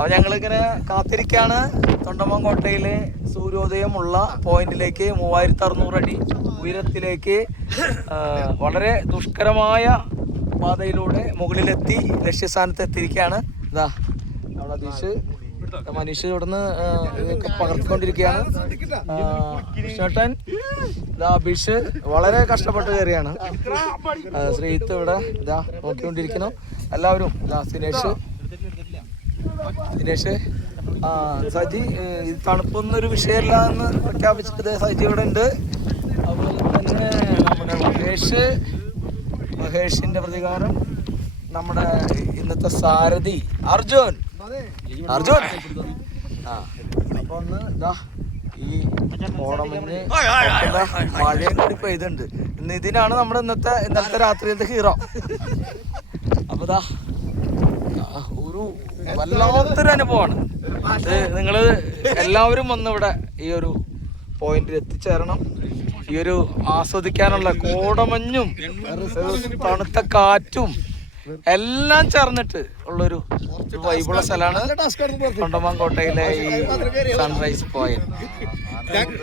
അപ്പൊ ഞങ്ങളിങ്ങനെ കാത്തിരിക്കാണ് തൊണ്ടമാൻ കോട്ടയിലെ സൂര്യോദയമുള്ള പോയിന്റിലേക്ക് 3600 അടി ഉയരത്തിലേക്ക് വളരെ ദുഷ്കരമായ പാതയിലൂടെ മുകളിലെത്തി ലക്ഷ്യസ്ഥാനത്ത് എത്തിയിരിക്കുകയാണ്. ഇതാ നമ്മുടെ അതീഷ് മനീഷ് ഇവിടുന്ന് ഇതൊക്കെ പകർത്തിക്കൊണ്ടിരിക്കുകയാണ്. ചേട്ടൻ ഇതാ അഭിഷ് വളരെ കഷ്ടപ്പെട്ട് കയറിയാണ്. ശ്രീത്ത് ഇവിടെ ഇതാ നോക്കിക്കൊണ്ടിരിക്കുന്നു. എല്ലാവരും ഇതാ ദിനേഷ് സജി ഇത് തണുപ്പൊന്നൊരു വിഷയമല്ല എന്ന് പ്രഖ്യാപിച്ചിട്ട് സജി ഇവിടെ ഉണ്ട്. അതുപോലെ തന്നെ നമ്മുടെ മഹേഷിന്റെ പ്രതികാരം നമ്മുടെ ഇന്നത്തെ സാരഥി അർജുൻ അപ്പൊ ഒന്ന് ഇതാ ഈ ഓണമഞ്ഞ് മഴയും കൂടി പെയ്തുണ്ട്. ഇതിനാണ് നമ്മുടെ ഇന്നത്തെ രാത്രിയിലത്തെ ഹീറോ. അപ്പൊ ഇതാ ഒരു വല്ലാത്തൊരു അനുഭവമാണ് ഇത്. നിങ്ങള് എല്ലാവരും വന്ന് ഇവിടെ ഈ ഒരു പോയിന്റിൽ എത്തിച്ചേരണം. ഈ ഒരു ആസ്വദിക്കാനുള്ള കോടമഞ്ഞും തണുത്ത കാറ്റും എല്ലാം ചേർന്നിട്ട് ഉള്ളൊരു വൈബുള്ള സ്ഥലമാണ് തൊണ്ടമാൻ കോട്ടയിലെ ഈ സൺറൈസ് പോയിന്റ്.